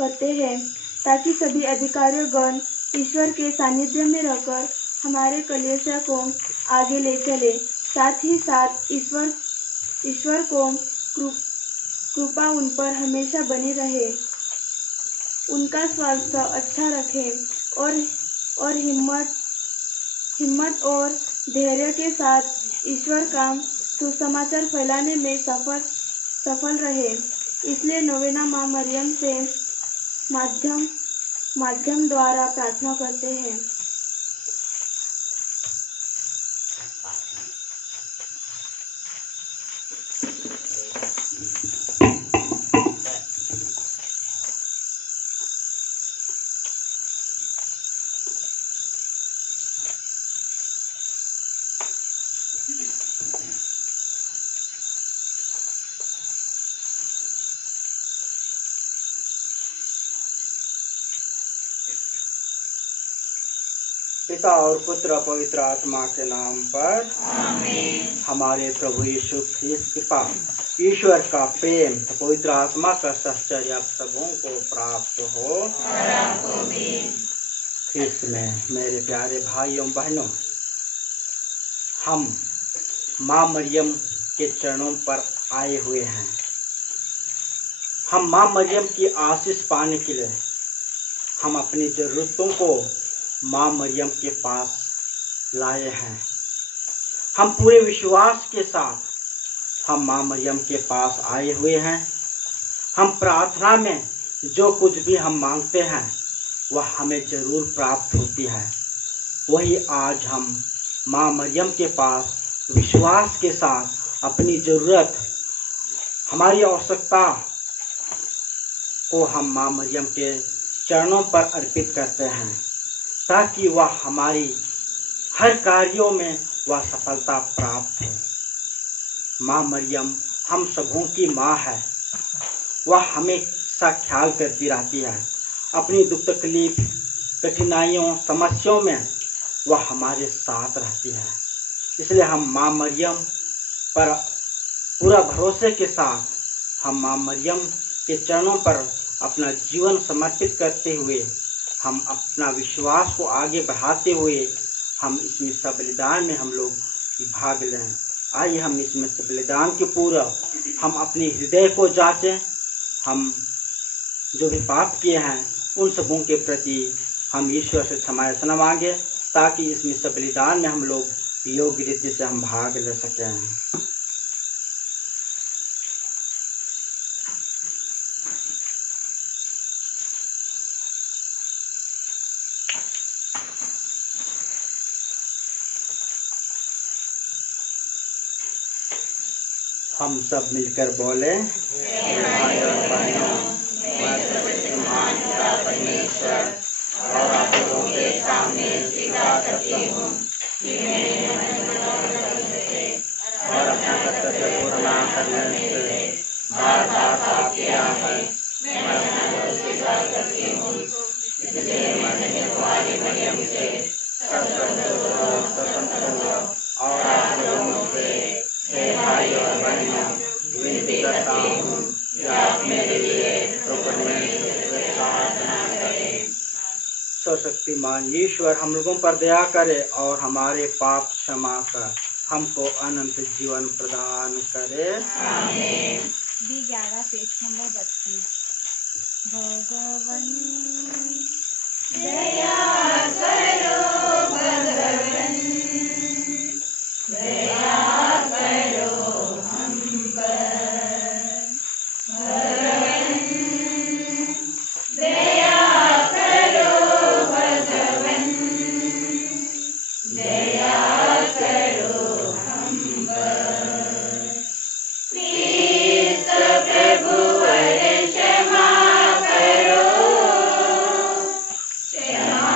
करते हैं ताकि सभी अधिकारियों ईश्वर के सानिध्य में रहकर हमारे कलीसिया को आगे ले चले। साथ ही साथ ईश्वर को कृपा उन पर हमेशा बनी रहे, उनका स्वास्थ्य अच्छा रखे और हिम्मत और धैर्य के साथ ईश्वर का सुसमाचार फैलाने में सफल रहे। इसलिए नोवेना माँ मरियम से माध्यम द्वारा प्रार्थना करते हैं। पिता और पुत्र पवित्र आत्मा के नाम पर आमीन। हमारे प्रभु यीशु ख्रिस्त कृपा, ईश्वर का प्रेम, पवित्र आत्मा का साहचर्य आप सबों को प्राप्त हो। ख्रिस्त में मेरे प्यारे भाइयों बहनों, हम माँ मरियम के चरणों पर आए हुए हैं। हम माँ मरियम की आशीष पाने के लिए हम अपनी ज़रूरतों को माँ मरियम के पास लाए हैं। हम पूरे विश्वास के साथ हम माँ मरियम के पास आए हुए हैं। हम प्रार्थना में जो कुछ भी हम मांगते हैं वह हमें ज़रूर प्राप्त होती है। वही आज हम माँ मरियम के पास विश्वास के साथ अपनी ज़रूरत, हमारी आवश्यकता को हम माँ मरियम के चरणों पर अर्पित करते हैं ताकि वह हमारी हर कार्यों में वह सफलता प्राप्त हो। माँ मरियम हम सबों की माँ है। वह हमेशा ख्याल करती रहती है। अपनी दुख तकलीफ, कठिनाइयों, समस्याओं में वह हमारे साथ रहती है। इसलिए हम माँ मरियम पर पूरा भरोसे के साथ हम माँ मरियम के चरणों पर अपना जीवन समर्पित करते हुए, हम अपना विश्वास को आगे बढ़ाते हुए हम इसमें सब बलिदान में हम लोग भाग लें। आइए हम इसमें सब बलिदान के पूर्व हम अपने हृदय को जांचें। हम जो भी पाप किए हैं उन सबों के प्रति हम ईश्वर से क्षमा मांगे ताकि इसमें सब बलिदान में हम लोग योग्य रीति से हम भाग ले सकें। हम सब मिलकर बोले, परमेश्वर और आप लोगों के सामने स्वीकार करती हूँ कि मैंने और अपना कर्तव्य पूर्ण करने से बार-बार पाप किया है। मैं अपना दोष स्वीकार करती हूँ। इसलिए मैंने तुम्हारी मरियम से और आप लोगों से हे भाई और बहनों विनती करता हूँ कि आप मेरे लिए प्रार्थना करें। सर्वशक्तिमान ईश्वर हम लोगों पर दया करे और हमारे पाप क्षमा कर हमको अनंत जीवन प्रदान करे। आमीन। दी 11 पेज नंबर 32। भगवन दया करो, भगवन दया करो हम पर। भगवन दया करो, भगवन दया करो हम पर। क्रिस्त प्रभु वर क्षमा करो, क्षमा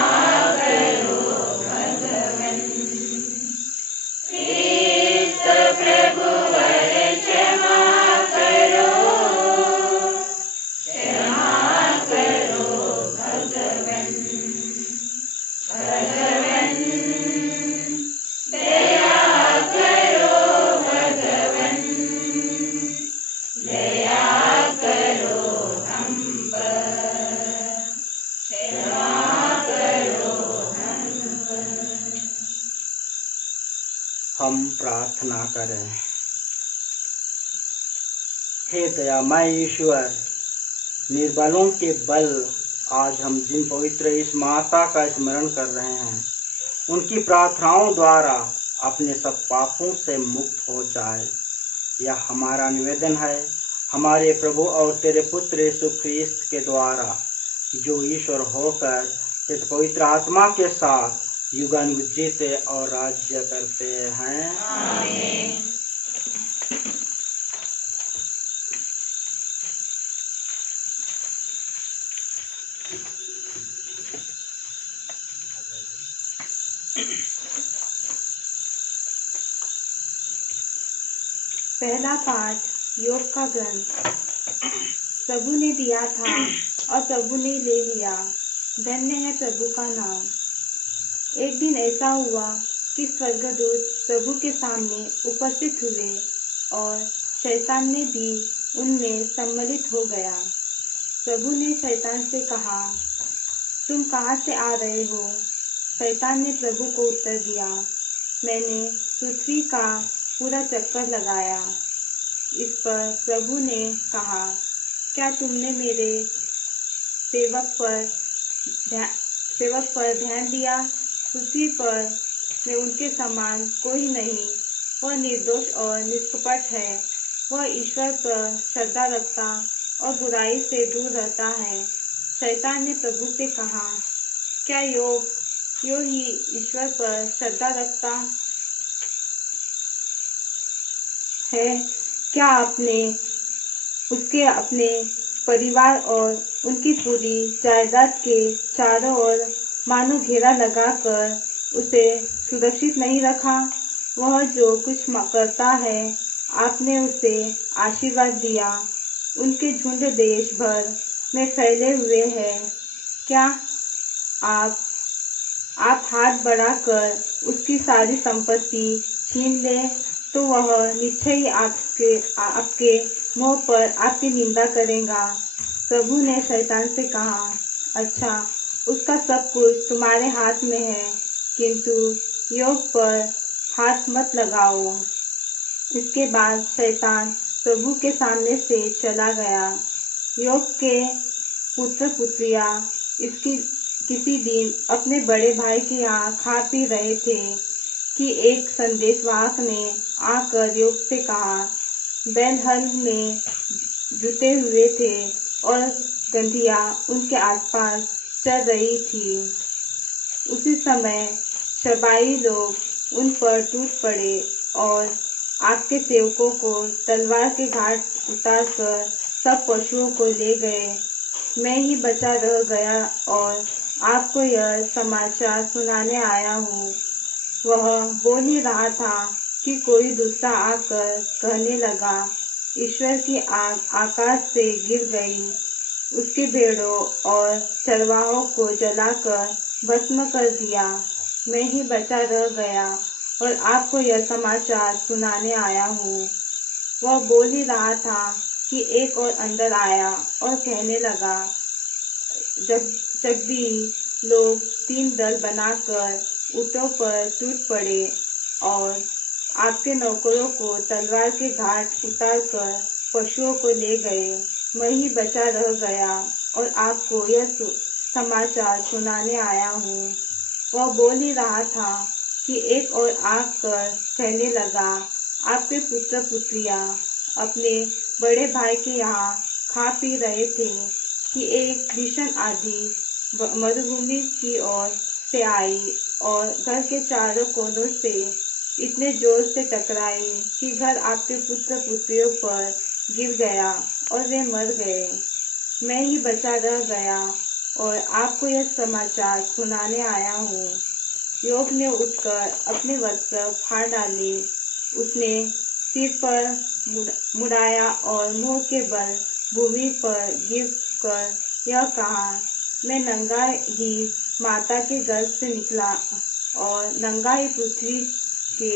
करो भगवन। क्रिस्त प्रार्थना करें। हे दयामय ईश्वर, निर्बलों के बल आज हम जिन पवित्र इस माता का स्मरण कर रहे हैं, उनकी प्रार्थनाओं द्वारा अपने सब पापों से मुक्त हो जाए, यह हमारा निवेदन है हमारे प्रभु और तेरे पुत्र यीशु ख्रीस्त के द्वारा, जो ईश्वर होकर तेरे पवित्र आत्मा के साथ युगानुग जीते और राज्य करते हैं। आमीन। पहला पाठ, योग का ग्रंथ। प्रभु ने दिया था और प्रभु ने ले लिया, धन्य है प्रभु का नाम। एक दिन ऐसा हुआ कि स्वर्गदूत प्रभु के सामने उपस्थित हुए और शैतान ने भी उनमें सम्मिलित हो गया। प्रभु ने शैतान से कहा, तुम कहाँ से आ रहे हो? शैतान ने प्रभु को उत्तर दिया, मैंने पृथ्वी का पूरा चक्कर लगाया। इस पर प्रभु ने कहा, क्या तुमने मेरे सेवक पर ध्यान दिया? पृथ्वी पर में उनके समान कोई नहीं, वह निर्दोष और निष्कपट है। वह ईश्वर पर श्रद्धा रखता और बुराई से दूर रहता है। शैतान ने प्रभु से कहा, क्या यो ही ईश्वर पर श्रद्धा रखता है? क्या आपने उसके अपने परिवार और उनकी पूरी जायदाद के चारों ओर मानो घेरा लगाकर उसे सुरक्षित नहीं रखा? वह जो कुछ करता है, आपने उसे आशीर्वाद दिया। उनके झुंड देश भर में फैले हुए हैं। क्या आप हाथ बढ़ाकर उसकी सारी संपत्ति छीन लें तो वह निश्चय ही आपके मुंह पर आपकी निंदा करेगा। प्रभु ने शैतान से कहा, अच्छा, उसका सब कुछ तुम्हारे हाथ में है, किंतु योग पर हाथ मत लगाओ। इसके बाद शैतान प्रभु के सामने से चला गया। योग के पुत्र पुत्रियां किसी दिन अपने बड़े भाई के यहाँ खा पी रहे थे कि एक संदेशवाहक ने आकर योग से कहा, बैल हल में जुटे हुए थे और गंधियां उनके आसपास चल रही थी। उसी समय शबाई लोग उन पर टूट पड़े और आपके सेवकों को तलवार के घाट उतारकर सब पशुओं को ले गए। मैं ही बचा रह गया और आपको यह समाचार सुनाने आया हूँ। वह बोल ही रहा था कि कोई दूसरा आकर कहने लगा, ईश्वर की आग आकाश से गिर गई, उसके भेड़ों और चरवाहों को जलाकर भस्म कर दिया। मैं ही बचा रह गया और आपको यह समाचार सुनाने आया हूँ। वह बोल ही रहा था कि एक और अंदर आया और कहने लगा, जगदी लोग 3 दल बनाकर ऊँटों पर टूट पड़े और आपके नौकरों को तलवार के घाट उतारकर पशुओं को ले गए। मैं ही बचा रह गया और आपको यह समाचार सुनाने आया हूँ। वह बोल ही रहा था कि एक और आकर कहने लगा, आपके पुत्र पुत्रियां अपने बड़े भाई के यहाँ खा पी रहे थे कि एक भीषण आंधी मरुभूमि की ओर से आई और घर के चारों कोनों से इतने जोर से टकराई कि घर आपके पुत्र पुत्रियों पर गिर गया और वे मर गए। मैं ही बचा रह गया और आपको यह समाचार सुनाने आया हूँ। योग ने उठकर अपने वस्त्र फाड़ डाले। उसने सिर पर मुड़ाया और मुंह के बल भूमि पर गिरकर यह कहा, मैं नंगा ही माता के गर्भ से निकला और नंगा ही पृथ्वी के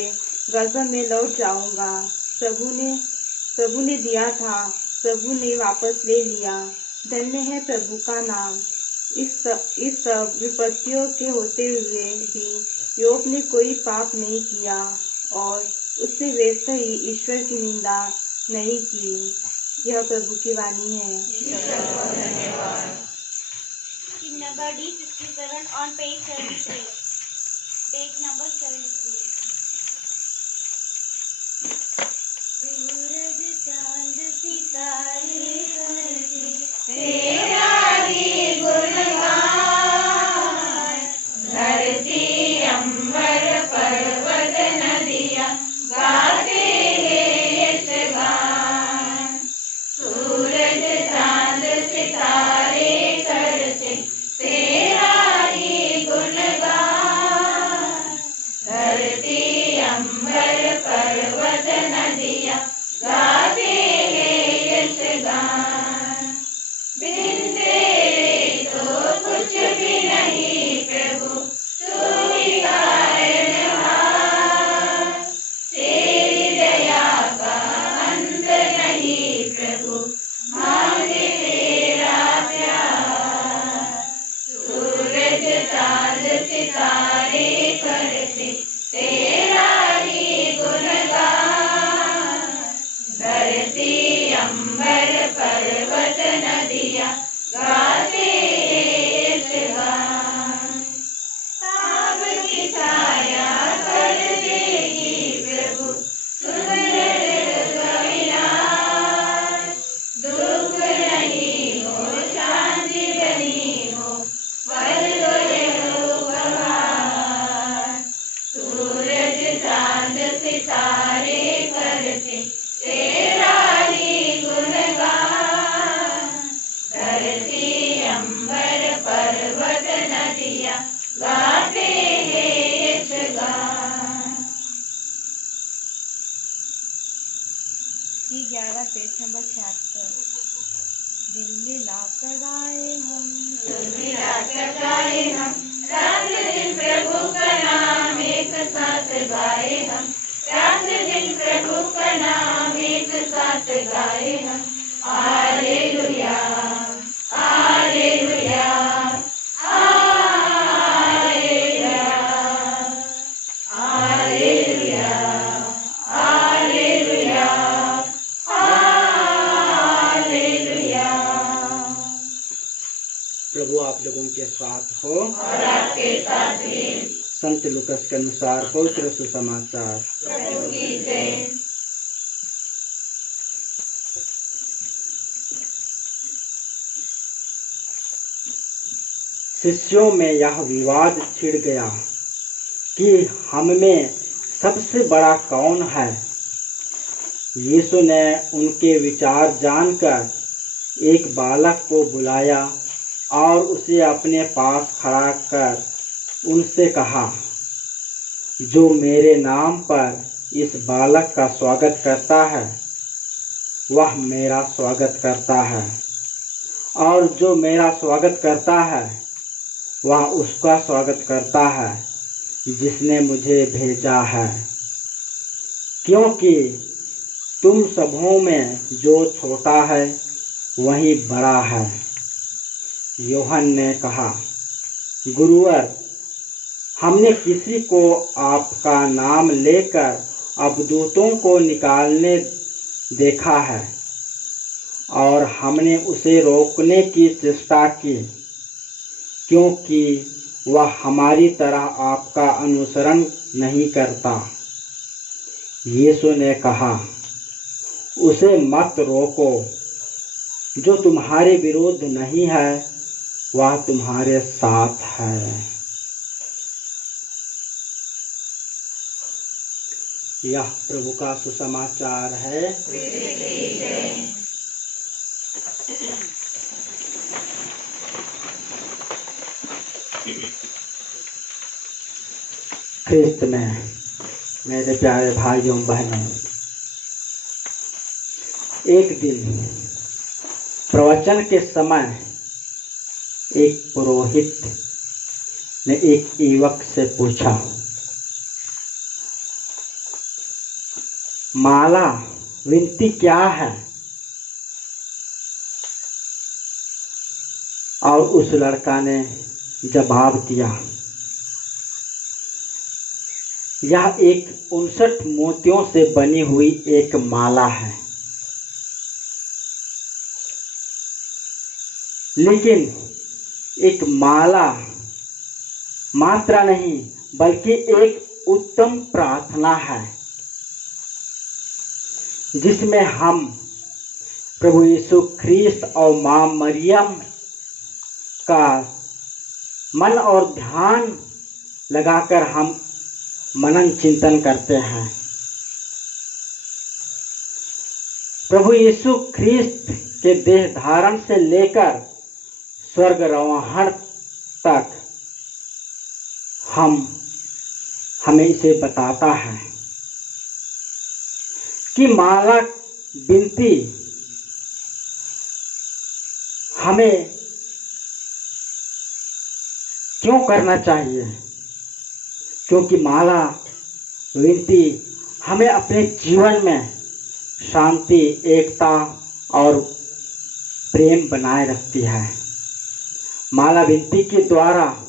गर्भ में लौट जाऊंगा। प्रभु ने दिया था, प्रभु ने वापस ले लिया। धन्य है प्रभु का नाम। इस सब विपत्तियों के होते हुए भी योग ने कोई पाप नहीं किया और उसने वैसे ही ईश्वर की निंदा नहीं की। यह प्रभु की वाणी है। Number D67 on page 73. Page number 73. सूरज चांद सितारे करते तेरा ही गुणगान, धरती अंबर पर्वत नदियाँ गाते हैं यशगान। सूरज चांद सितारे करते तेरा ही गुणगान, धरती अंबर पर्वत नदियाँ गाते हैं यशगान। बिन तेरे तो कुछ भी नहीं प्रभु, तू ही कारणहार। तेरी दया का अंत नहीं प्रभु, मांगे तेरा प्यार। सूरज चांद सितारे करते तेरा ही गुणगान, धरती अंबर पर्वत नदियाँ गाते यशगान। ताप की छाया कर देगी प्रभु, सुंदर कविलास। दुख नहीं हो शांति बनी हो, पर दो उपहार। सूरज चांद सितारे करते तेरा ही गुणगान, धरती अंबर पर्वत नदियाँ गाते हैं यशगान। C11 page number 76। दिल मिलाकर आए हम, मिलाकर गाए हम, रात दिन प्रभु का नाम एक साथ गाए हम। रात दिन प्रभु का नाम एक साथ गाए हम। Hallelujah hallelujah hallelujah hallelujah hallelujah hallelujah. प्रभु आप लोगों के साथ हो और आपके साथ भी। संत लूकस के अनुसार पवित्र सुसमाचार। प्रभु की जय। शिष्यों में यह विवाद छिड़ गया कि हम में सबसे बड़ा कौन है। यीशु ने उनके विचार जानकर एक बालक को बुलाया और उसे अपने पास खड़ा कर उनसे कहा, जो मेरे नाम पर इस बालक का स्वागत करता है वह मेरा स्वागत करता है, और जो मेरा स्वागत करता है वह उसका स्वागत करता है जिसने मुझे भेजा है। क्योंकि तुम सबों में जो छोटा है वही बड़ा है। यूहन्ना ने कहा, गुरुवर, हमने किसी को आपका नाम लेकर अबदूतों को निकालने देखा है और हमने उसे रोकने की चेष्टा की, क्योंकि वह हमारी तरह आपका अनुसरण नहीं करता। यीशु ने कहा, उसे मत रोको। जो तुम्हारे विरुद्ध नहीं है वह तुम्हारे साथ है। यह प्रभु का सुसमाचार है। ख्रिस्त में मेरे प्यारे भाइयों बहनों, एक दिन प्रवचन के समय एक पुरोहित ने एक युवक से पूछा, माला विनती क्या है? और उस लड़का ने जवाब दिया, यह एक 59 मोतियों से बनी हुई एक माला है। लेकिन एक माला मात्रा नहीं बल्कि एक उत्तम प्रार्थना है, जिसमें हम प्रभु यीशु ख्रीस्त और माँ मरियम का मन और ध्यान लगाकर हम मनन चिंतन करते हैं। प्रभु यीशु ख्रीस्त के देह धारण से लेकर स्वर्गारोहण तक हमें इसे बताता है कि माला विनती हमें क्यों करना चाहिए, क्योंकि माला विनती हमें अपने जीवन में शांति, एकता और प्रेम बनाए रखती है। माला विनती के द्वारा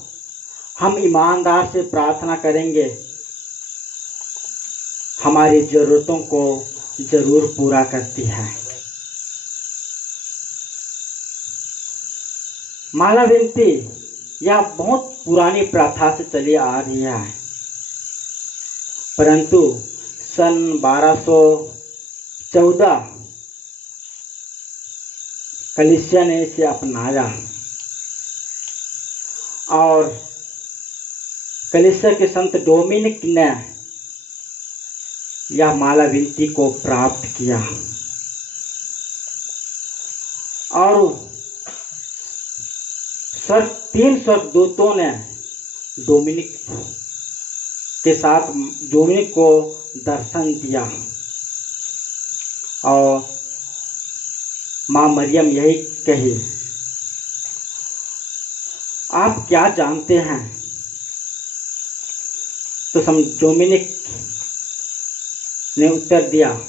हम ईमानदार से प्रार्थना करेंगे, हमारी ज़रूरतों को जरूर पूरा करती है। माला विनती यह बहुत पुरानी प्रथा से चली आ रही है, परंतु सन 1214 कलीसिया ने इसे अपनाया और कलीसिया के संत डोमिनिक ने यह माला विनती को प्राप्त किया और 3 स्वर्गदूतों ने डोमिनिक को दर्शन दिया और माँ मरियम यही कही, आप क्या जानते हैं? तो डोमिनिक ने उत्तर दिया,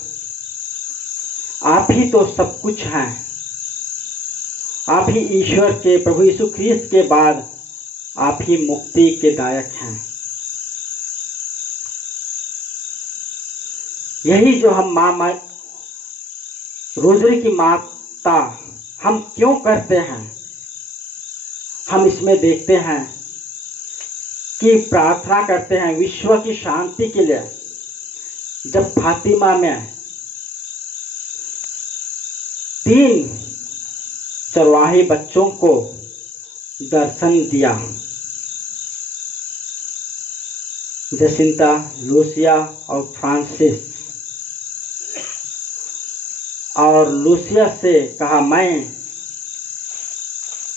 आप ही तो सब कुछ हैं, आप ही ईश्वर के प्रभु यीशु ख्रीस्त के बाद आप ही मुक्ति के दायक हैं। यही जो हम माँ रोजरी की माता हम क्यों करते हैं, हम इसमें देखते हैं कि प्रार्थना करते हैं विश्व की शांति के लिए। जब फातिमा में 3 चरवाहे बच्चों को दर्शन दिया, जसिंता, लूसिया और फ्रांसिस, और लूसिया से कहा, मैं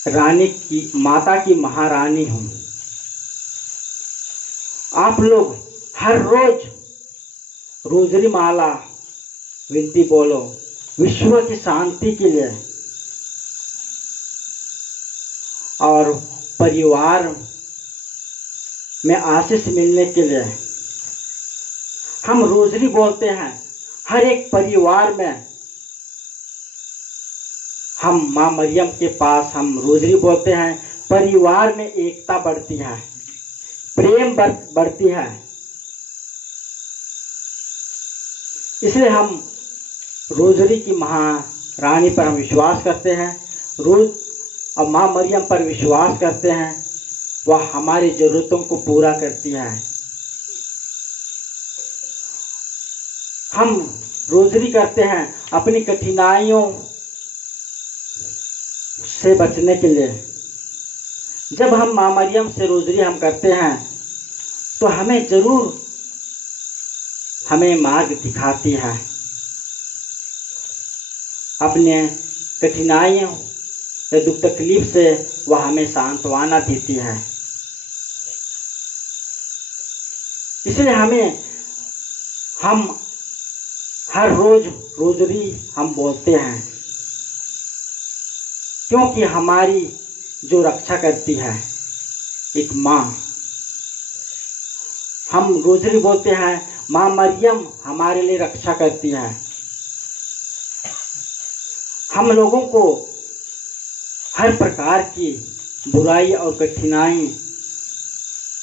रानी की माता की महारानी हूँ, आप लोग हर रोज रोजरी माला विनती बोलो विश्व की शांति के लिए और परिवार में आशीष मिलने के लिए। हम रोजरी बोलते हैं हर एक परिवार में, हम माँ मरियम के पास हम रोजरी बोलते हैं, परिवार में एकता बढ़ती है, प्रेम बढ़ती है। इसलिए हम रोजरी की महारानी पर हम विश्वास करते हैं, रोज और माँ मरियम पर विश्वास करते हैं, वह हमारी ज़रूरतों को पूरा करती है। हम रोजरी करते हैं अपनी कठिनाइयों से बचने के लिए। जब हम माँ मरियम से रोजरी हम करते हैं तो हमें ज़रूर हमें मार्ग दिखाती है, अपने कठिनाइयों या दुख तकलीफ से वह हमें सांत्वना देती है। इसलिए हम हर रोज रोजरी हम बोलते हैं, क्योंकि हमारी जो रक्षा करती है एक माँ। हम रोजरी बोलते हैं, माँ मरियम हमारे लिए रक्षा करती है। हम लोगों को हर प्रकार की बुराई और कठिनाई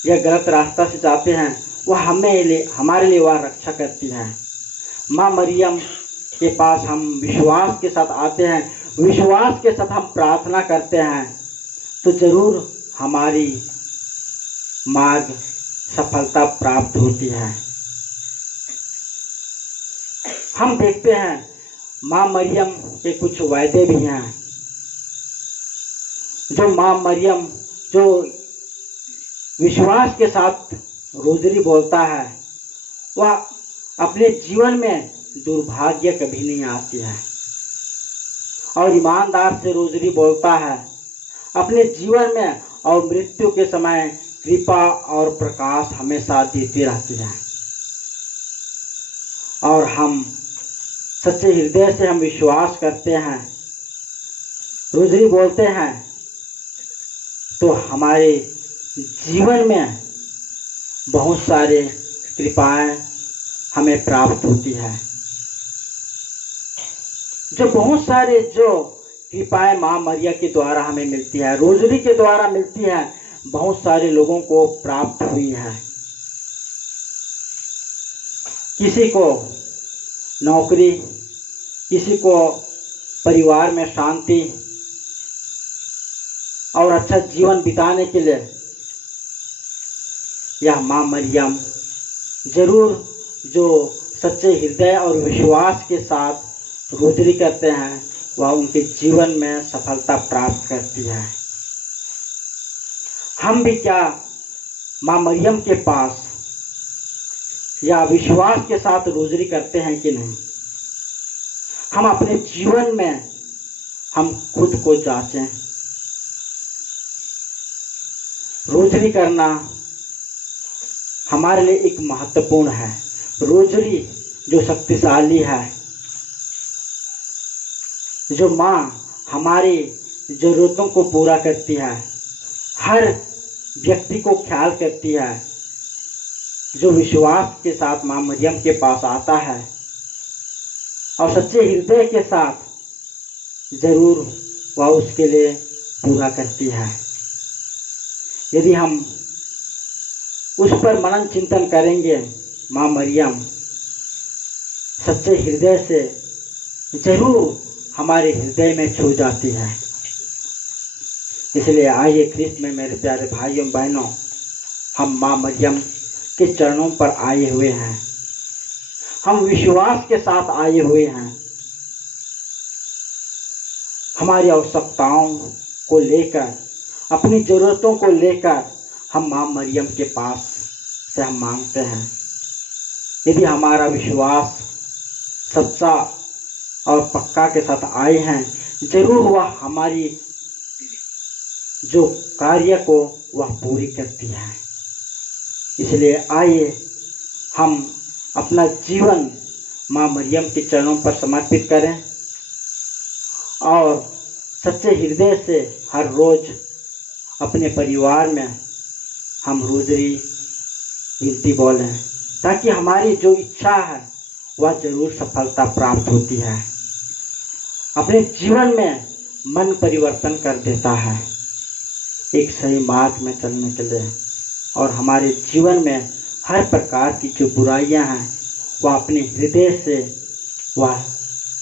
या गलत रास्ता से जाते हैं, वह हमारे लिए वह रक्षा करती है। माँ मरियम के पास हम विश्वास के साथ आते हैं, विश्वास के साथ हम प्रार्थना करते हैं, तो जरूर हमारी मार्ग सफलता प्राप्त होती है। हम देखते हैं माँ मरियम के कुछ वायदे भी हैं। जो माँ मरियम जो विश्वास के साथ रोजरी बोलता है, वह अपने जीवन में दुर्भाग्य कभी नहीं आती है, और ईमानदार से रोजरी बोलता है, अपने जीवन में और मृत्यु के समय कृपा और प्रकाश हमेशा देती रहती है। और हम सच्चे हृदय से हम विश्वास करते हैं, रोजरी बोलते हैं, तो हमारे जीवन में बहुत सारे कृपाएं हमें प्राप्त होती है। जो बहुत सारे जो कृपाएं माँ मरिया के द्वारा हमें मिलती है, रोजरी के द्वारा मिलती है, बहुत सारे लोगों को प्राप्त हुई है। किसी को नौकरी, किसी को परिवार में शांति और अच्छा जीवन बिताने के लिए यह माँ मरियम जरूर जो सच्चे हृदय और विश्वास के साथ रोजरी करते हैं, वह उनके जीवन में सफलता प्राप्त करती है। हम भी क्या माँ मरियम के पास या विश्वास के साथ रोजरी करते हैं कि नहीं? हम अपने जीवन में हम खुद को जांचें। रोजरी करना हमारे लिए एक महत्वपूर्ण है। रोजरी जो शक्तिशाली है, जो माँ हमारी जरूरतों को पूरा करती है, हर व्यक्ति को ख्याल करती है। जो विश्वास के साथ माँ मरियम के पास आता है और सच्चे हृदय के साथ, जरूर वह उसके लिए पूरा करती है। यदि हम उस पर मनन चिंतन करेंगे, माँ मरियम सच्चे हृदय से जरूर हमारे हृदय में छू जाती है। इसलिए आइए ख्रिस्त में मेरे प्यारे भाइयों बहनों, हम माँ मरियम के चरणों पर आए हुए हैं, हम विश्वास के साथ आए हुए हैं। हमारी आवश्यकताओं को लेकर, अपनी ज़रूरतों को लेकर हम माँ मरियम के पास से हम मांगते हैं। यदि हमारा विश्वास सच्चा और पक्का के साथ आए हैं, जरूर वह हमारी जो कार्य को वह पूरी करती है। इसलिए आइए हम अपना जीवन माँ मरियम के चरणों पर समर्पित करें और सच्चे हृदय से हर रोज अपने परिवार में हम रोजरी विनती बोलें, ताकि हमारी जो इच्छा है वह जरूर सफलता प्राप्त होती है। अपने जीवन में मन परिवर्तन कर देता है एक सही मार्ग में चलने के लिए, और हमारे जीवन में हर प्रकार की जो बुराइयां हैं वह अपने हृदय से वह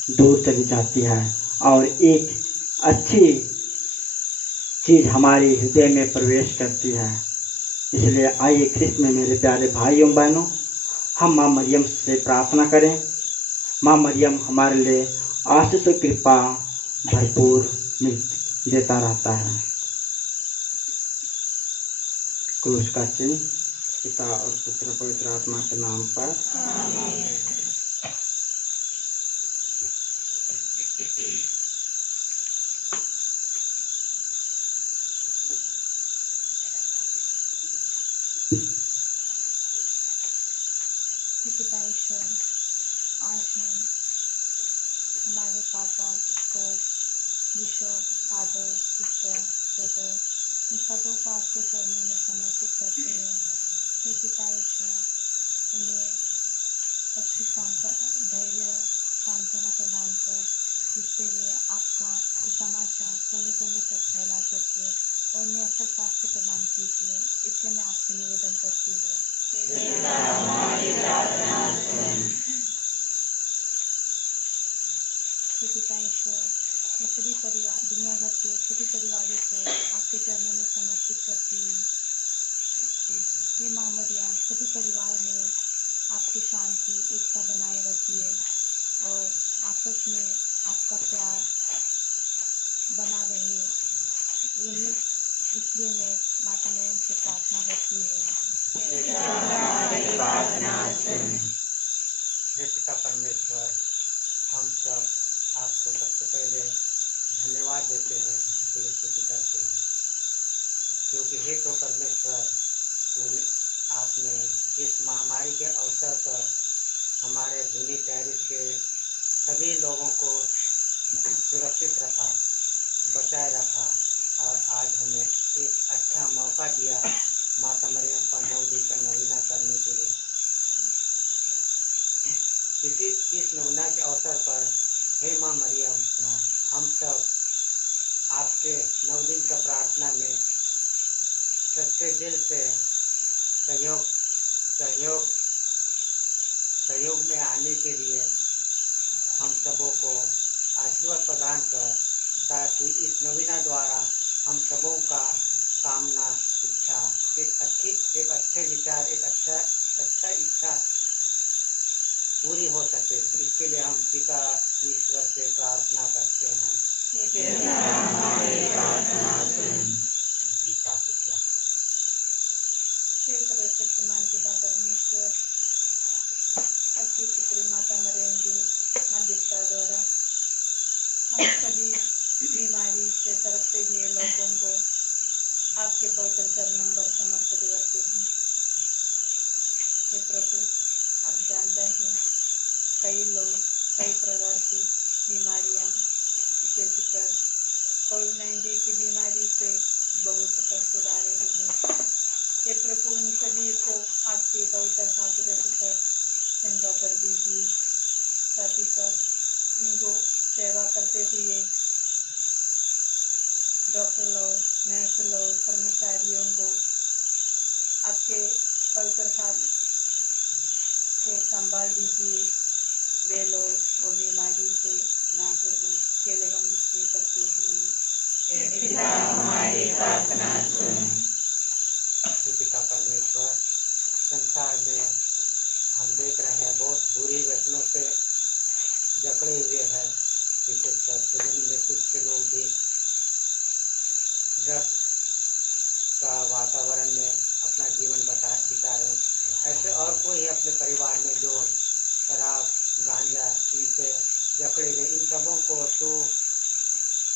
दूर चली जाती है और एक अच्छी चीज़ हमारे हृदय में प्रवेश करती है। इसलिए आइए ख्रिस्त में मेरे प्यारे भाइयों बहनों, हम माँ मरियम से प्रार्थना करें। माँ मरियम हमारे लिए आशीष और कृपा भरपूर देता रहता है। क्रूस का चिन्ह पिता और पुत्र पवित्र आत्मा के नाम पर। पिता ईश्वर, आज हम हमारे पापा को बिशप, फादर, सिस्टर, ब्रदर, इन सबों को आपके चरणों में समर्पित करते हैं। हे पिता ईश्वर, उन्हें अच्छी धैर्य सांत्वना प्रदान कर, जिससे वे आपका समाचार कोने कोने तक फैला सके और उन्हें अच्छा स्वास्थ्य प्रदान कीजिए। इससे मैं आपसे निवेदन करती हूँ। पिता हमारी प्रार्थना सुन। हे पिता ईश्वर, मैं सभी परिवार, दुनिया भर के सभी परिवारों को आपके चरणों में समर्पित करती हूँ। हे माँ मरियम, सभी परिवार में आपकी शांति एकता बनाए रखिए और आपस में आपका प्यार बना रहे। यही इसलिए मैं माता मरियम से प्रार्थना करती हूँ। पिता हमारी प्रार्थना सुन। हे पिता परमेश्वर, हम सब आपको सबसे पहले धन्यवाद देते हैं, फिर स्तुति करते हैं, क्योंकि हे तो परमेश्वर, आपने इस महामारी के अवसर पर हमारे धुनी पेरिस के सभी लोगों को सुरक्षित रखा, बचाए रखा और आज हमें एक अच्छा मौका दिया माता मरियम का 9 दिन का नवीना करने के लिए। इस नवीना के अवसर पर हे माँ मरियम, हम सब आपके 9 दिन का प्रार्थना में सच्चे दिल से सहयोग में आने के लिए हम सबों को आशीर्वाद प्रदान कर, ताकि इस नवीना द्वारा हम सबों का कामना, इच्छा, एक अच्छे विचार, एक अच्छा इच्छा पूरी हो सके। इसके लिए हम पिता ईश्वर से प्रार्थना करते हैं। पिता हमारी प्रार्थना सुन। हे सर्वशक्तिमान पिता परमेश्वर, आपकी पुत्री माता मरियम की मध्यस्थता द्वारा हम सभी बीमारी से तरफते हुए लोगों को आपके पवित्र चरणों पर समर्पित करते हैं। हे प्रभु, आप जानते हैं कई लोग कई प्रकार की बीमारियां, विशेषकर कोविड-19 की बीमारी से बहुत कष्ट उठा रहे हैं। हे प्रभु, उन सभी को आपके पवित्र हाथ रखकर चंगा कर दीजिए। साथ ही साथ इनको सेवा करते हुए डॉक्टर लोग, नर्स लोग, कर्मचारियों को आपके पवित्र हाथ से संभाल दीजिए। वे लोग वो बीमारी से ना गुजरें, इसके लिए हम निश्चय करते हैं। पिता हमारी प्रार्थना सुन। पिता परमेश्वर, संसार में हम देख रहे हैं बहुत बुरी व्यसनों से जकड़े हुए हैं, विशेषकर फिल्म मैसेज के लोग भी ड्रग्स का वातावरण में अपना जीवन बिता रहे हैं। ऐसे और कोई है अपने परिवार में जो शराब, गांजा इनसे जकड़े हुए, इन सबों को तो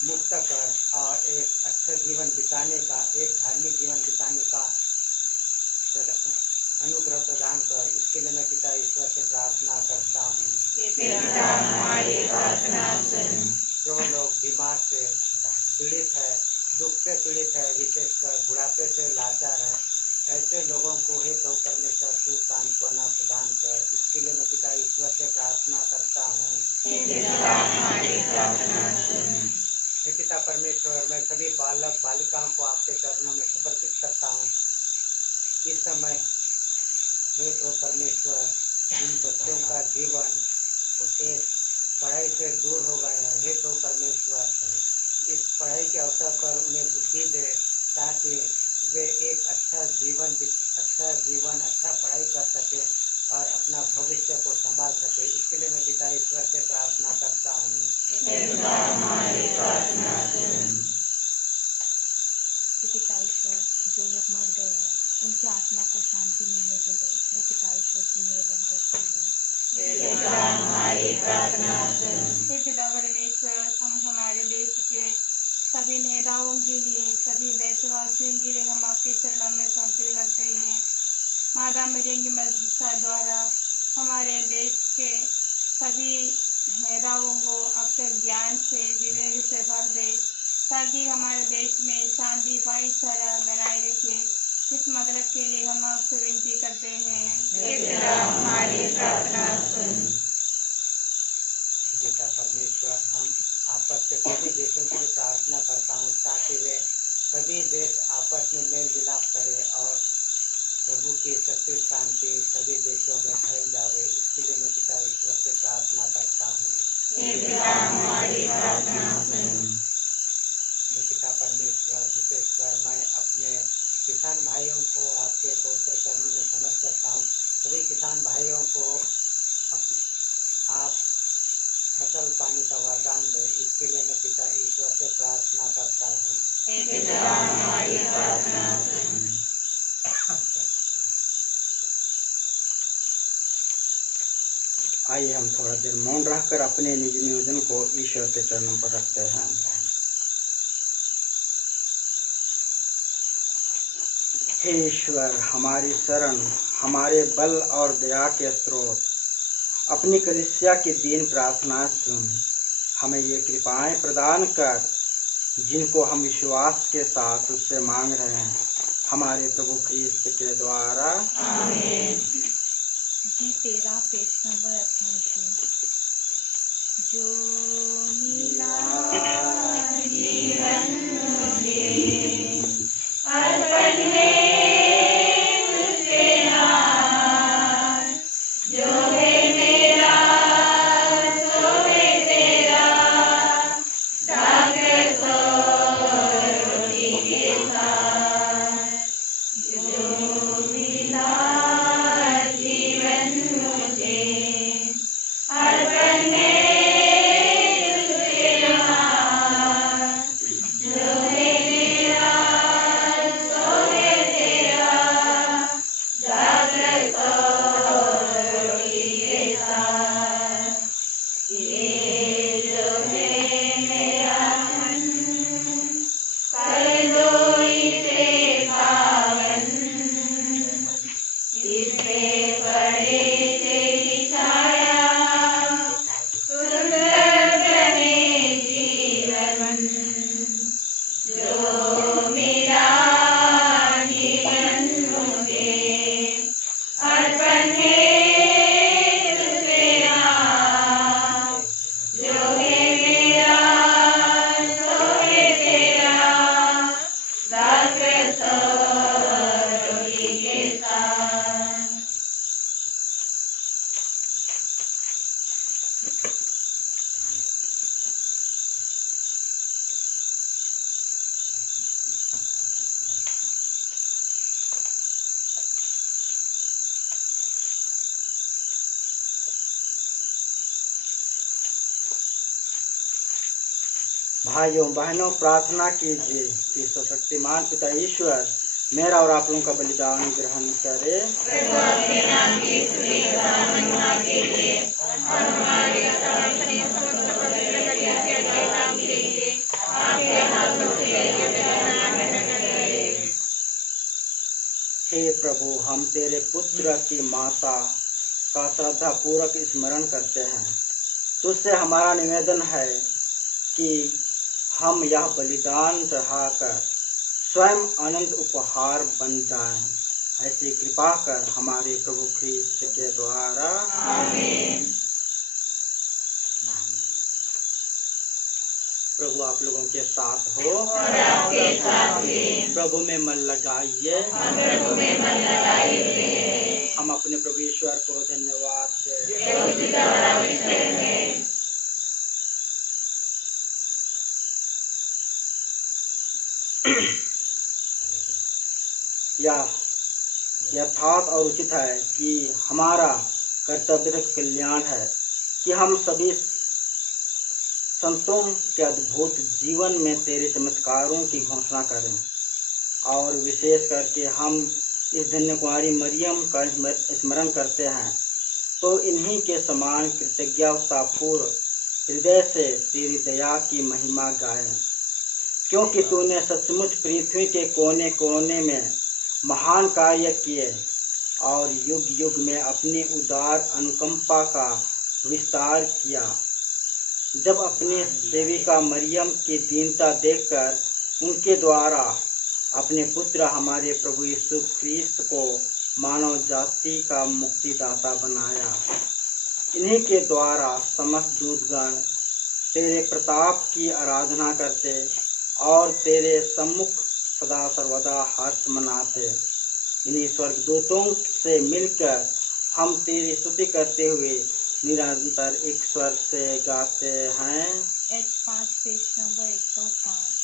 मुक्त कर और एक अच्छा जीवन बिताने का, एक धार्मिक जीवन बिताने का अनुग्रह प्रदान कर। इसके लिए मैं पिता ईश्वर से प्रार्थना करता हूँ। पिता हमारी प्रार्थना सुन। जो लोग बीमार से पीड़ित है, दुख से पीड़ित है, विशेषकर बुढ़ापे से लाचार है, ऐसे लोगों को हे प्रभु परमेश्वर तू सांत्वना प्रदान कर। इसके लिए मैं पिता ईश्वर से प्रार्थना करता हूँ। पिता हमारी प्रार्थना सुन। हे पिता परमेश्वर, मैं सभी बालक बालिकाओं को आपके चरणों में समर्पित करता हूँ। इस समय हे प्रभु परमेश्वर, इन बच्चों का जीवन एक पढ़ाई से दूर हो गए हैं। हे प्रभु परमेश्वर, इस पढ़ाई के अवसर पर उन्हें बुद्धि दे, ताकि वे एक अच्छा जीवन, अच्छा पढ़ाई कर सके और अपना भविष्य को संभाल सके। इसके लिए मैं पिता ईश्वर से प्रार्थना करता हूँ। पिता हमारी प्रार्थना सुन। पिता ईश्वर, जो लोग मर गए हैं उनकी आत्मा को शांति मिलने के लिए मैं पिता ईश्वर से निवेदन करती हूँ। पिता हमारी प्रार्थना सुन। हे पिता परमेश्वर, हम हमारे देश के सभी नेताओं के लिए, सभी देशवासियों के लिए हम आपके चरणों में समर्पित करते हैं। माता मरियम की मदद द्वारा हमारे देश के सभी नेताओं को आपके ज्ञान से, विवेक से भर दे, ताकि हमारे देश में शांति भाईचारा बनाए रखे। इस मतलब के लिए हम आपसे विनती करते हैं। पिता हमारी प्रार्थना सुन। पिता परमेश्वर, हम आपस के सभी देशों के लिए प्रार्थना करता हूँ, ताकि वे सभी देश आपस में मेल मिलाप करें और प्रभु की शक्ति शांति सभी देशों में फैल जाए, इसके लिए मैं पिता ईश्वर से प्रार्थना करता हूँ। हे पिता हमारी प्रार्थना सुन। हे पिता परमेश्वर, विशेषकर मैं अपने किसान भाइयों को आपके पवित्र चरणों में समर्पित करता हूँ। सभी किसान भाइयों को आप फसल पानी का वरदान दे, इसके लिए मैं पिता ईश्वर से प्रार्थना करता हूँ। हे पिता हमारी प्रार्थना सुन। आइए हम थोड़ा देर मौन रहकर अपने निज निवेदन को ईश्वर के चरणों पर रखते हैं। हे ईश्वर, हमारी शरण, हमारे बल और दया के स्रोत, अपनी कलीसिया की दीन प्रार्थनाएं सुन। हमें ये कृपाएं प्रदान कर जिनको हम विश्वास के साथ उससे मांग रहे हैं, हमारे प्रभु ख्रीस्त के द्वारा। आमीन। जी 13 पेज नंबर 88। जो मिला जीवन मुझे अर्पण है तुझसे नाथ, जो है मेरा सो है तेरा, दाग सो रोटी के साथ। जो मिला जीवन मुझे अर्पण है तुझसे नाथ, जो है मेरा सो है तेरा, दाग सो रोटी के साथ। ये जो है मेरा मन, कर दो इसे पावन, इससे पड़े तेरी छाया, सुंदर बने जीवन। जो मेरा जीवन मुझे अर्पण है तुझसे नाथ, जो है मेरा सो है तेरा, दाग सो रोटी के साथ। भाइयों बहनों, प्रार्थना कीजिए कि सर्वशक्तिमान पिता ईश्वर मेरा और आप लोगों का बलिदान ग्रहण करे। प्रभु अपने नाम की स्तुति तथा महिमा के लिए और हमारे अपने समस्त पवित्र कलीसिया के नाम के लिए आपके हाथों से यज्ञ ग्रहण करे। हे प्रभु, हम तेरे पुत्र की माता का श्रद्धा पूर्वक स्मरण करते हैं। तुझसे हमारा निवेदन है कि हम यह बलिदान चढ़ाकर स्वयं अनंत उपहार बन जाएं। ऐसी कृपा कर हमारे प्रभु ख्रीस्त के द्वारा। आमीन। प्रभु आप लोगों के साथ हो और आपके साथ भी। प्रभु में मन लगाइए। हम प्रभु में मन लगाए हुए हैं। हम अपने प्रभु ईश्वर को धन्यवाद दें। जो उचित और आवश्यक है। यह यथार्थ और उचित है कि हमारा कर्तव्य कल्याण है कि हम सभी संतों के अद्भुत जीवन में तेरे चमत्कारों की घोषणा करें, और विशेष करके हम इस धन्य कुमारी मरियम का स्मरण करते हैं तो इन्हीं के समान कृतज्ञतापूर्व हृदय से तेरी दया की महिमा गाएं, क्योंकि तूने सचमुच पृथ्वी के कोने कोने में महान कार्य किए और युग युग में अपनी उदार अनुकंपा का विस्तार किया। जब अपनी सेविका मरियम की दीनता देखकर उनके द्वारा अपने पुत्र हमारे प्रभु यीशु ख्रीस्त को मानव जाति का मुक्तिदाता बनाया, इन्हीं के द्वारा समस्त दूतगण तेरे प्रताप की आराधना करते और तेरे सम्मुख सदा सर्वदा हर्ष मनाते। इन्हीं स्वर्गदूतों से मिलकर हम तेरी स्तुति करते हुए निरंतर एक स्वर से गाते हैं। H5 page number 105।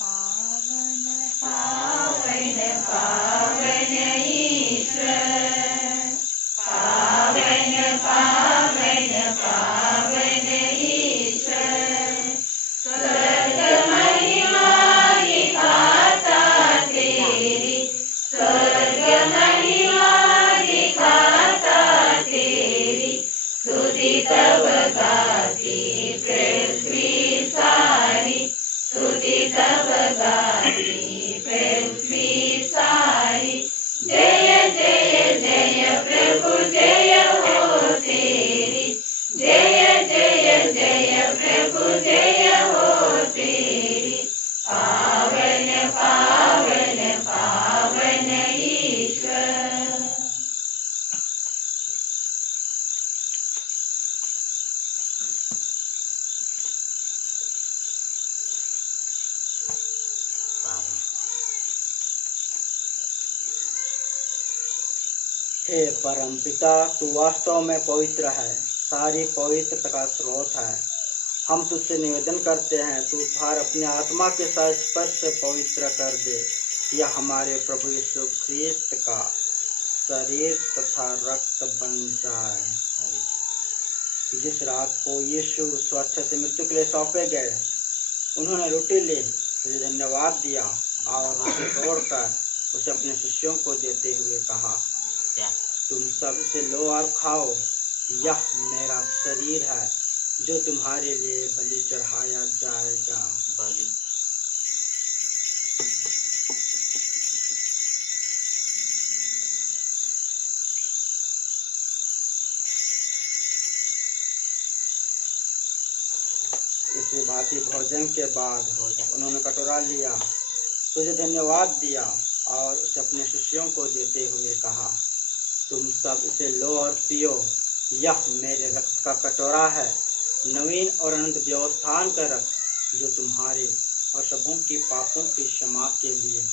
पावन पावन पावन ईश्वर, पावन पावन पावन ईश्वर, स्वर्ग महिमा दिखाता तेरी, स्वर्ग महिमा दिखाता तेरी, स्तुति तब गाती पृथ्वी सारी, स्तुति तब गाती पृथ्वी सारी। जय जय जय प्रभु जय हो तेरी, जय जय जय प्रभु जय हो तेरी, पावन पावन पावन ईश्वर। हे परम पिता, तू वास्तव में पवित्र है, सारी पवित्रता का स्रोत है। हम तुझसे निवेदन करते हैं, तू थार अपने आत्मा के साथ स्पर्श से पवित्र कर दे। यह हमारे प्रभु यीशु ख्रिस्त का शरीर तथा रक्त बन जाए। जिस रात को यीशु स्वच्छ से मृत्यु के लिए सौंपे गए, उन्होंने रोटी ली, तुझे धन्यवाद दिया और उसे तोड़कर उसे अपने शिष्यों को देते हुए कहा, तुम सब इसे लो और खाओ, यह मेरा शरीर है जो तुम्हारे लिए बलि चढ़ाया जाएगा। बलि इसी भांति भोजन के बाद उन्होंने कटोरा लिया, तुझे धन्यवाद दिया और उसे अपने शिष्यों को देते हुए कहा, तुम सब इसे लो और पियो, यह मेरे रक्त का कटोरा है, नवीन और अनंत व्यवस्थान का रक्त जो तुम्हारे और सबों की पापों की क्षमा के लिए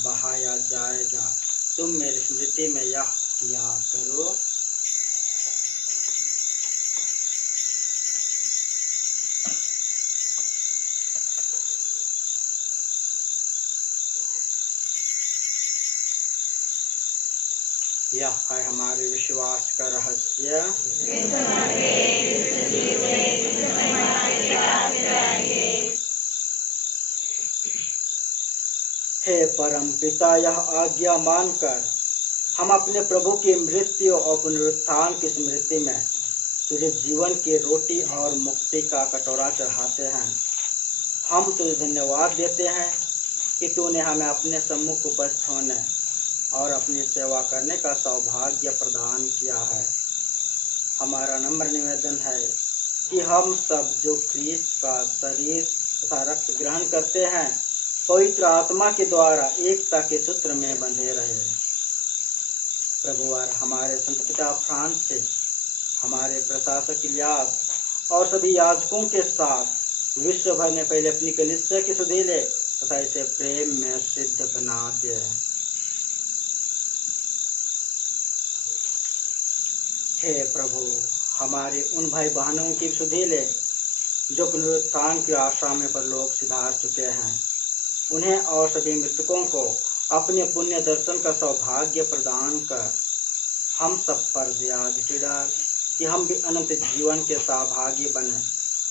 बहाया जाएगा। तुम मेरी स्मृति में यह किया करो। यह है हमारे विश्वास का रहस्य। हे परम पिता, यह आज्ञा मानकर हम अपने प्रभु की मृत्यु और पुनरुत्थान की स्मृति में तुझे जीवन की रोटी और मुक्ति का कटोरा चढ़ाते हैं। हम तुझे धन्यवाद देते हैं कि तूने हमें अपने सम्मुख उपस्थित होने और अपनी सेवा करने का सौभाग्य प्रदान किया है। हमारा नम्र निवेदन है कि हम सब जो ख्रीस्त का शरीर तथा रक्त ग्रहण करते हैं, पवित्र आत्मा के द्वारा एकता के सूत्र में बंधे रहे। प्रभु और हमारे संत पिता फ्रांसिस, हमारे प्रशासक इलियास और सभी याजकों के साथ विश्व भर में पहले अपनी कलीसिया की सुधि ले तथा इसे प्रेम में सिद्ध बना दे। हे प्रभु, हमारे उन भाई बहनों की सुधि ले जो पुनरुत्थान की आशा में परलोक सिधार चुके हैं, उन्हें और सभी मृतकों को अपने पुण्य दर्शन का सौभाग्य प्रदान कर हम सब पर दया दृष्टि डाल कि हम भी अनंत जीवन के सौभाग्य बने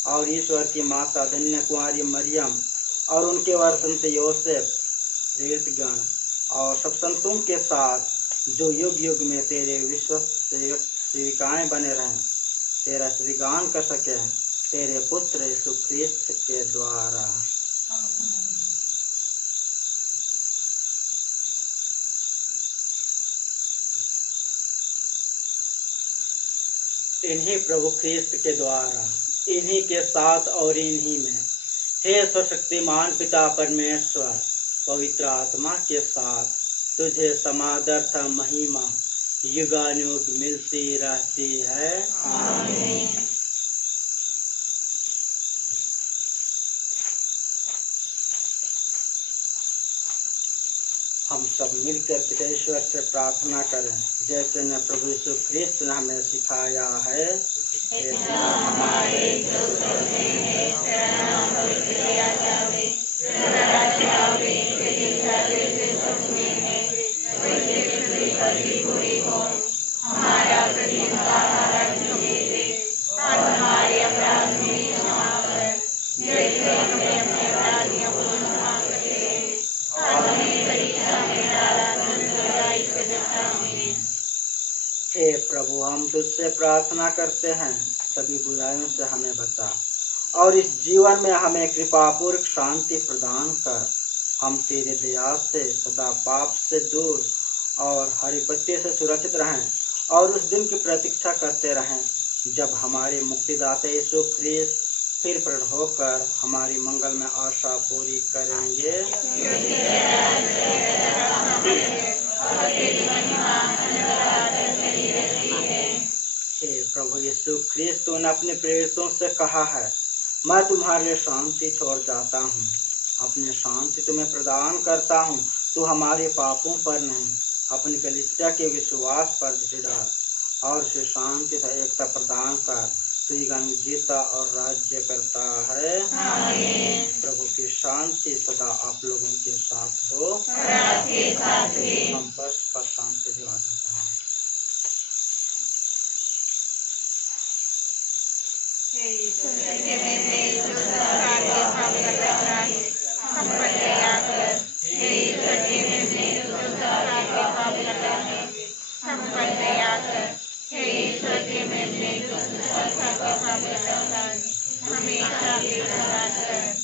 और ईश्वर की माता धन्य कुमारी मरियम और उनके वर संत योसेफ, प्रेरितगण और सब संतों के साथ जो युग युग में तेरे विश्व सेविकाएं बने रहें, तेरा श्रीगान कर सके, तेरे पुत्र यीशु ख्रिस्त के द्वारा। इन्हीं प्रभु ख्रिस्त के द्वारा, इन्हीं के साथ और इन्हीं में, हे सर्वशक्तिमान पिता परमेश्वर, पवित्र आत्मा के साथ तुझे समादर्थ महिमा युगानुयुग मिलती रहती है। आमीन। हम सब मिलकर पिता ईश्वर से प्रार्थना करें, जैसे ने प्रभु यीशु ख्रिस्त ने हमें सिखाया है। पिता हमारे जो स्वर्ग में है, तेरा नाम पवित्र किया जावे, तेरा राज्य आवे, तेरी इच्छा जैसे स्वर्ग में है वैसे पृथ्वी पर भी पूरी हो। हमारा प्रतिदिन का आहार आज हमें दे, और हमारे अपराध भी क्षमा कर, जैसे हमें अपने अपराधियों को क्षमा करते हैं, और हमें परीक्षा में डाला परंतु बुराई से बचा हमें। हे प्रभु, हम तुझसे प्रार्थना करते हैं, सभी बुराइयों से हमें बचा और इस जीवन में हमें कृपापूर्वक शांति प्रदान कर। हम तेरे दया से सदा पाप से दूर और हर विपत्ति से सुरक्षित रहें और उस दिन की प्रतीक्षा करते रहें जब हमारे मुक्तिदाता यीशु ख्रिस्त फिर प्रकट होकर हमारी मंगल में आशा पूरी करेंगे। हे प्रभु यीशु ख्रिस्त, तूने अपने प्रेरितों से कहा है, मैं तुम्हारे लिए शांति छोड़ जाता हूँ, अपनी शांति तुम्हें प्रदान करता हूँ। तू हमारे पापों पर नहीं, अपनी कलीसिया के विश्वास पर दृष्टि डाल और उसे शांति से एकता प्रदान कर। तू युगान जीता और राज्य करता है। प्रभु की शांति सदा आप लोगों के साथ हो। हम परस्पर शांति दिवा देते हैं। हम पर दया कर, हे ईश्वर के निर्णय जो संसार के पाप करता है, हम पर दया कर, हे ईश्वर के निर्णय जो संसार के पाप करता है, हमेशा के सदा कर।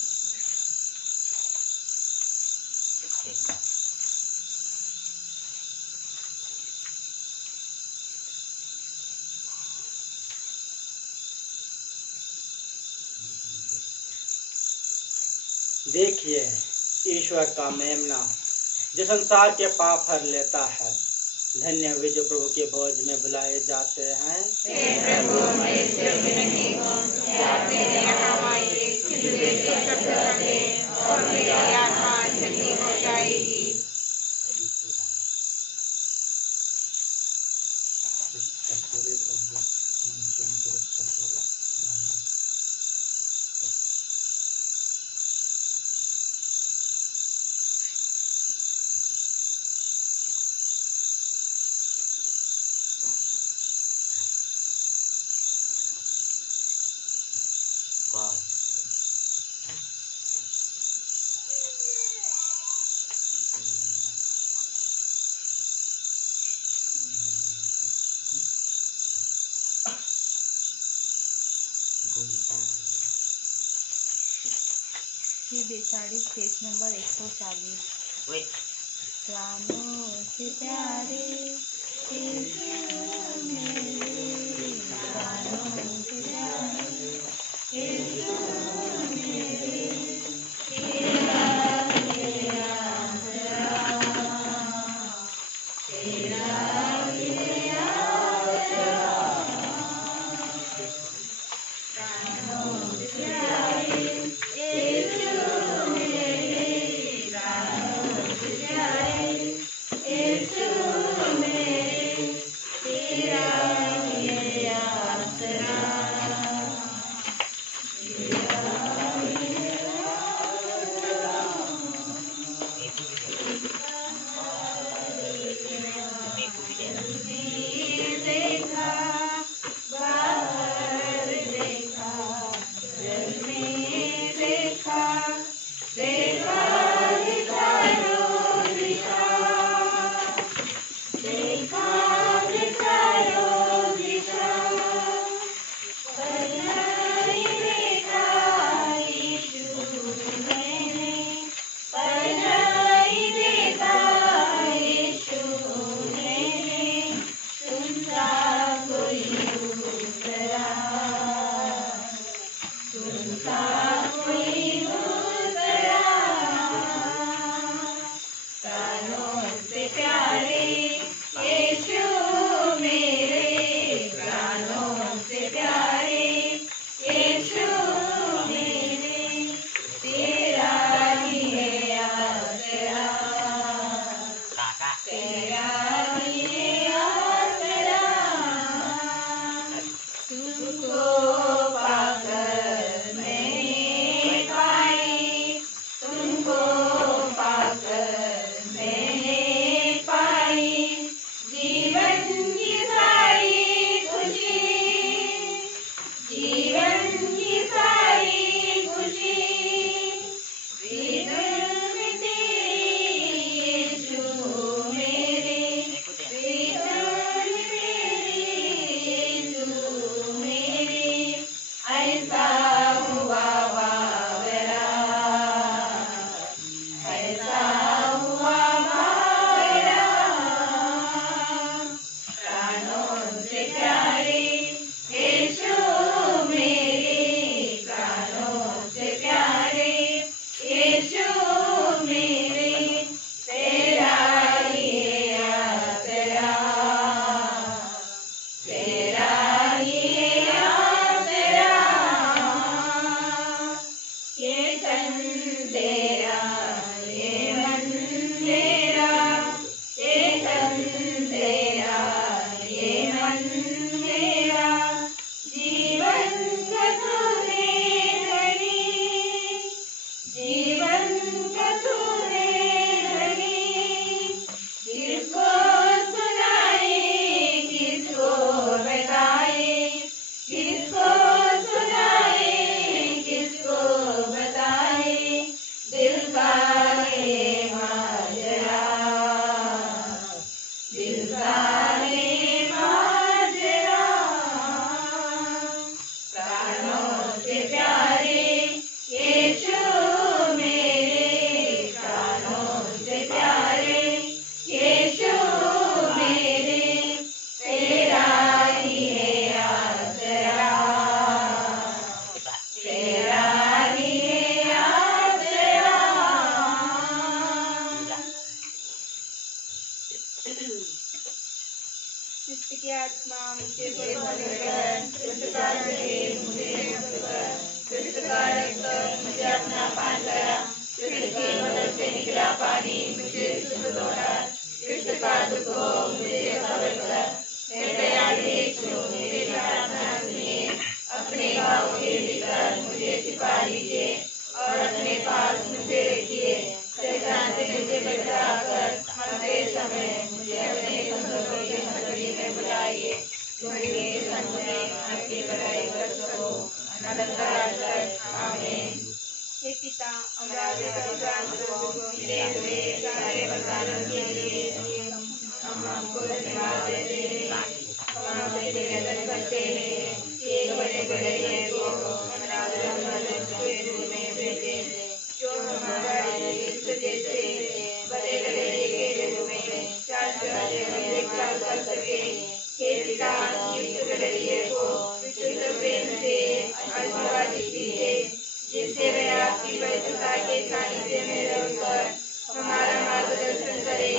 देखिए ईश्वर का मेमना जो संसार के पाप हर लेता है। धन्य वे जो प्रभु के भोज में बुलाए जाते हैं। हे प्रभु, मैं इससे नहीं हूँ कि आप मेरे यहाँ आइए, किंतु एक शब्द कहें और मेरी आत्मा ठंडी हो जाएगी। ये बेचारी पेज नंबर 140। प्राणों से प्यारे यीशु मेरे, प्राणों से प्यारे यीशु मेरे, तेरा ये आसरा, तेरा ये आसरा। प्राणों से प्यारे यीशु मेरे, प्राणों से प्यारे यीशु मेरे, तेरा ये आसरा, तेरा की आत्मा मुझे पवित्र कर, उसका शरीर मुझे मुक्त कर, उसका रक्त मुझे अपना पान करा, उसकी मदद से निकला पानी मुझे शुद्ध दोहरा, उसका दुख मुझे सबल कर, हे दयालु यीशु मेरी प्रार्थना सुनिए, अपने घाव के भीतर मुझे छिपा लीजिए और अपने पास मुझे रखिए, शैतान से मुझे बचाकर मरते समय मुझे अपने संतों की नगरी में बुलाइए, मेरे संग में आपकी बड़ाई कर सको अनंत काल तक। आमीन। हे पिता, अमराज को मिले हुए सारे वरदानों के लिए हम आपको धन्यवाद देते हैं। हम आपसे निवेदन करते हैं कि एक बड़े बड़े को अमराज के रूप में भेजे, जो हमारा यीशु जैसे बड़े बड़े के रूप में शाश्वत देखभाल कर सके। हे पिता, यीशु गलीले को विशुद्ध प्रेम से आशीर्वादित कीजिए, जिससे वे आपकी पवित्रता के सानिध्य में रहकर हमारा मार्गदर्शन करे।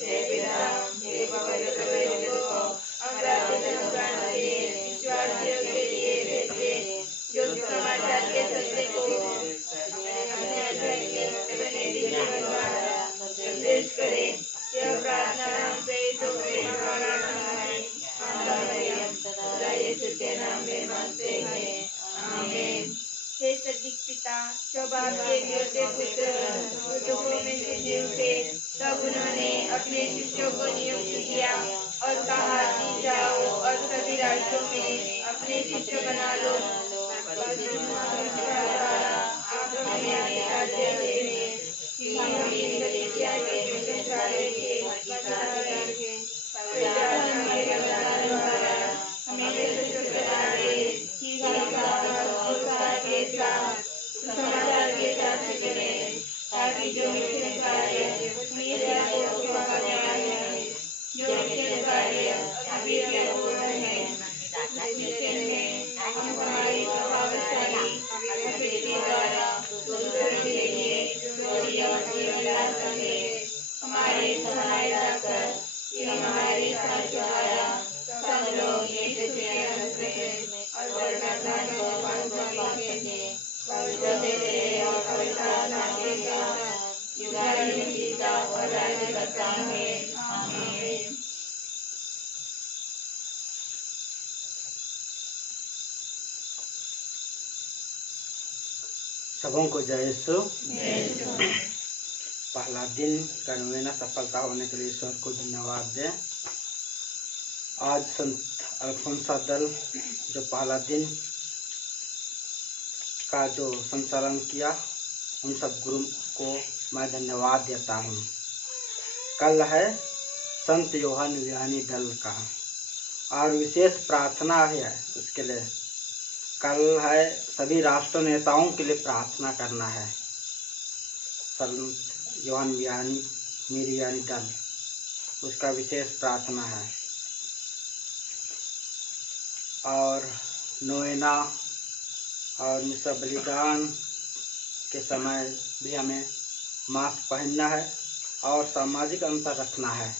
हे पिता, हे पवित्र को अमरावती संक्रांति के विश्वासियों के लिए भेजिए, जो समाचार के सत्य को अपने आध्यात्मिक जीवन द्वारा संदेश करे। यह प्रार्थना हम प्रेरितों के द्वारा माता मरियम तथा यीशु के नाम में मांगते हैं। आमीन। हे सदिक पिता, सौभाग्य योग्य पुत्र दुखों में से जी उठे, तब उन्होंने अपने शिष्यों को नियुक्त किया और कहा कि जाओ और सभी राष्ट्रों में अपने शिष्य बना लो, और द्वारा आप हमें अधिकार देते हैं कि हम इन कलीसिया के विशेषालय के बचावे के हमें विशुद्ध बनाए कि समाचार के साथ चले, ताकि जो मिशन कार्य अभी पूर्ण है, हम हमारी प्रभावशाली प्रकृति द्वारा दूसरों के लिए हमारी सहायता कर कि हमारे साथ द्वारा सब लोग यीशु के अनुग्रह और वरदान को पाने और पवित्र आत्मा के साथ युगायुग जीता और राज्य करता है। आमीन। सबों को जय यीशु। पहला दिन का नवेना सफलता होने के लिए ईश्वर को धन्यवाद दें। आज संत अल्फोंसा दल जो पहला दिन का जो संचालन किया, उन सब गुरु को मैं धन्यवाद देता हूँ। कल है संत योहान विहानी दल का और विशेष प्रार्थना है उसके लिए। कल है सभी राष्ट्र नेताओं के लिए प्रार्थना करना है। संत योहान विहानी मिरियानी दल, उसका विशेष प्रार्थना है। और नोएना और मिसा बलिदान के समय भी हमें मास्क पहनना है और सामाजिक अंतर रखना है,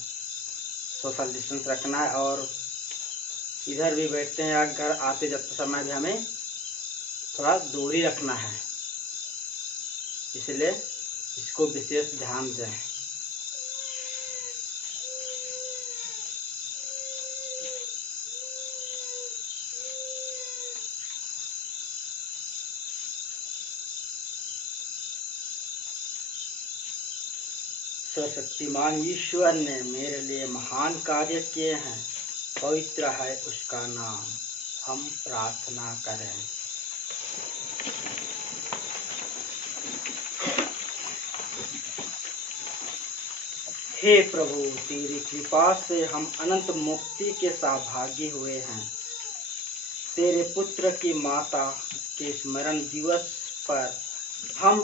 सोशल डिस्टेंस रखना है। और इधर भी बैठते हैं या घर आते जाते समय भी हमें थोड़ा दूरी रखना है, इसलिए इसको विशेष ध्यान दें। सर्वशक्तिमान ईश्वर ने मेरे लिए महान कार्य किए हैं, पवित्र है उसका नाम। हम प्रार्थना करें। हे प्रभु, तेरी कृपा से हम अनंत मुक्ति के सहभागी हुए हैं। तेरे पुत्र की माता के स्मरण दिवस पर हम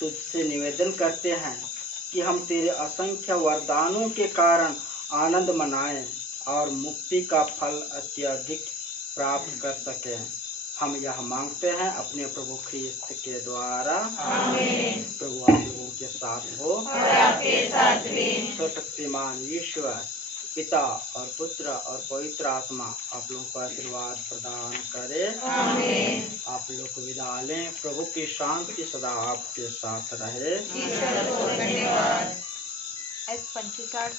तुझसे निवेदन करते हैं कि हम तेरे असंख्य वरदानों के कारण आनंद मनाएं और मुक्ति का फल अत्यधिक प्राप्त कर सकें। हम यह मांगते हैं अपने प्रभु ख्रीस्त के द्वारा। आमीन। प्रभु आप लोगों के साथ हो और आपके साथ भी। सर्वशक्तिमान ईश्वर पिता और पुत्र और पवित्र आत्मा आप लोगों को आशीर्वाद प्रदान करे। आमीन। आप लोग को विदा लें। प्रभु की शांति सदा आपके साथ रहे। ईश्वर को धन्यवाद। As Panchachar